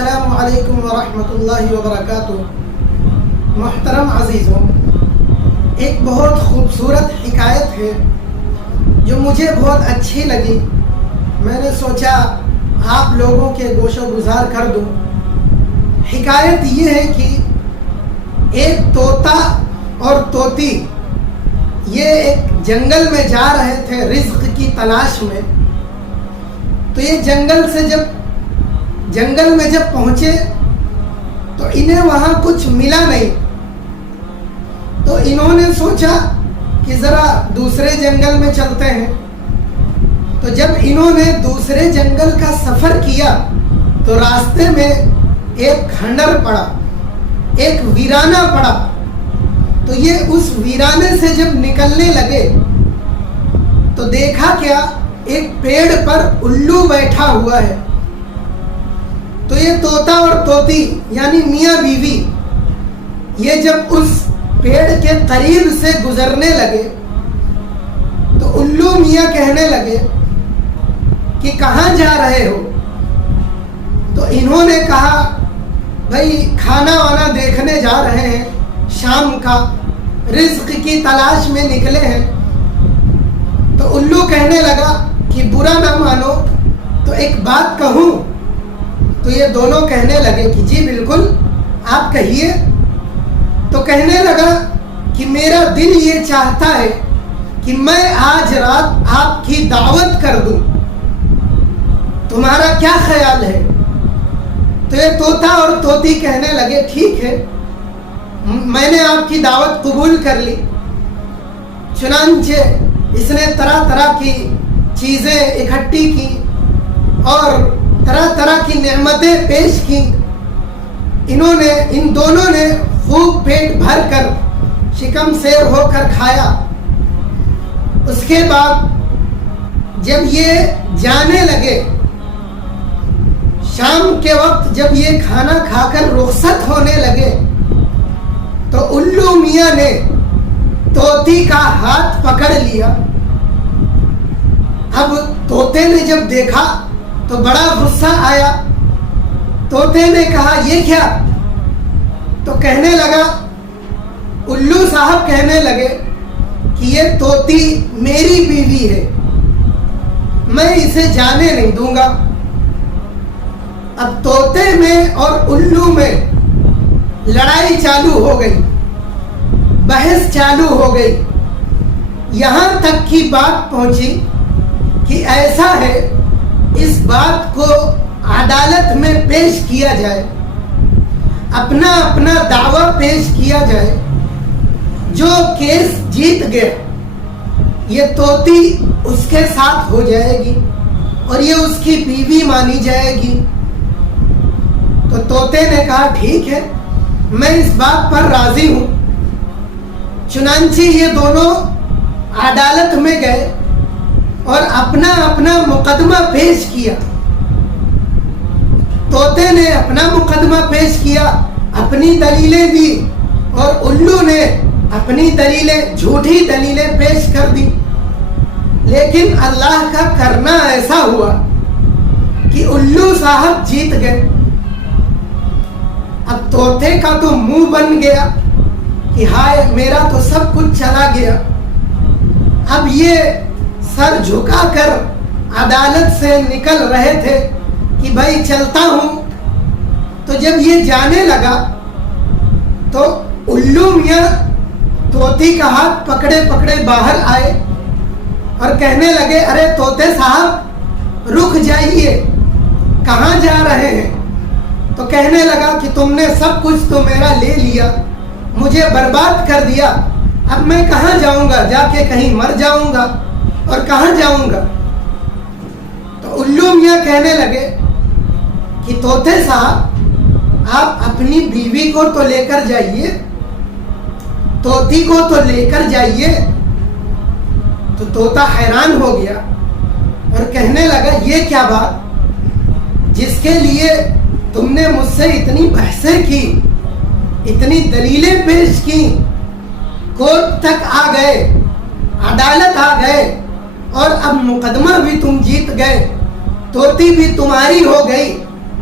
السلام علیکم ورحمۃ اللہ وبرکاتہ۔ محترم عزیزوں، ایک بہت خوبصورت حکایت ہے جو مجھے بہت اچھی لگی، میں نے سوچا آپ لوگوں کے گوش و گزار کر دوں۔ حکایت یہ ہے کہ ایک طوطا اور طوطی یہ ایک جنگل میں جا رہے تھے رزق کی تلاش میں۔ تو یہ جنگل میں جب پہنچے تو انہیں وہاں کچھ ملا نہیں، تو انہوں نے سوچا کہ ذرا دوسرے جنگل میں چلتے ہیں۔ تو جب انہوں نے دوسرے جنگل کا سفر کیا تو راستے میں ایک کھنڈر پڑا، ایک ویرانہ پڑا۔ تو یہ اس ویرانے سے جب نکلنے لگے تو دیکھا کیا، ایک پیڑ پر الو بیٹھا ہوا ہے۔ تو یہ طوطا اور طوطی یعنی میاں بیوی یہ جب اس پیڑ کے قریب سے گزرنے لگے تو الو میاں کہنے لگے کہ کہاں جا رہے ہو؟ تو انہوں نے کہا بھائی کھانا وانا دیکھنے جا رہے ہیں، شام کا رزق کی تلاش میں نکلے ہیں۔ تو الو کہنے لگا کہ برا نہ مانو تو ایک بات کہوں؟ تو یہ دونوں کہنے لگے کہ جی بالکل آپ کہیے۔ تو کہنے لگا کہ میرا دل یہ چاہتا ہے کہ میں آج رات آپ کی دعوت کر دوں، تمہارا کیا خیال ہے؟ تو یہ طوطا اور طوطی کہنے لگے ٹھیک ہے، میں نے آپ کی دعوت قبول کر لی۔ چنانچہ اس نے طرح طرح کی چیزیں اکٹھی کی اور طرح طرح کی نعمتیں پیش کی۔ ان دونوں نے خوب پیٹ بھر کر شکم سیر ہو کر کھایا۔ اس کے بعد جب یہ جانے لگے، شام کے وقت جب یہ کھانا کھا کر رخصت ہونے لگے تو الو میاں نے طوطی کا ہاتھ پکڑ لیا۔ اب طوطے نے جب دیکھا تو بڑا غصہ آیا۔ طوطے نے کہا یہ کیا؟ تو کہنے لگا، الو صاحب کہنے لگے کہ یہ طوطی میری بیوی ہے، میں اسے جانے نہیں دوں گا۔ اب طوطے میں اور الو میں لڑائی چالو ہو گئی، بحث چالو ہو گئی، یہاں تک کی بات پہنچی کہ ایسا ہے اس بات کو عدالت میں پیش کیا جائے، اپنا اپنا دعویٰ پیش کیا جائے۔ جو کیس جیت گیا یہ طوطی اس کے ساتھ ہو جائے گی اور یہ اس کی بیوی مانی جائے گی۔ تو طوطے نے کہا ٹھیک ہے، میں اس بات پر راضی ہوں۔ چنانچہ یہ دونوں عدالت میں گئے اور اپنا اپنا مقدمہ پیش کیا۔ طوطے نے اپنا مقدمہ پیش کیا، اپنی دلیلیں دی، اور الو نے اپنی دلیلیں، جھوٹی دلیلیں پیش کر دی۔ لیکن اللہ کا کرنا ایسا ہوا کہ الو صاحب جیت گئے۔ اب طوطے کا تو منہ بن گیا کہ ہائے میرا تو سب کچھ چلا گیا۔ اب یہ سر جھکا کر عدالت سے نکل رہے تھے کہ بھائی چلتا ہوں۔ تو جب یہ جانے لگا تو الو میاں طوطی کا ہاتھ پکڑے پکڑے باہر آئے اور کہنے لگے ارے طوطے صاحب رک جائیے، کہاں جا رہے ہیں؟ تو کہنے لگا کہ تم نے سب کچھ تو میرا لے لیا، مجھے برباد کر دیا، اب میں کہاں جاؤں گا؟ جا کے کہیں مر جاؤں گا، اور کہاں جاؤں گا؟ تو الو میاں کہنے لگے کہ طوطے صاحب آپ اپنی بیوی کو تو لے کر جائیے، طوطی کو تو لے کر جائیے۔ تو طوطا حیران ہو گیا اور کہنے لگا یہ کیا بات، جس کے لیے تم نے مجھ سے اتنی بحثیں کی، اتنی دلیلیں پیش کی، کورٹ تک آ گئے، عدالت آ گئے، اور اب مقدمہ بھی تم جیت گئے، طوطی بھی تمہاری ہو گئی،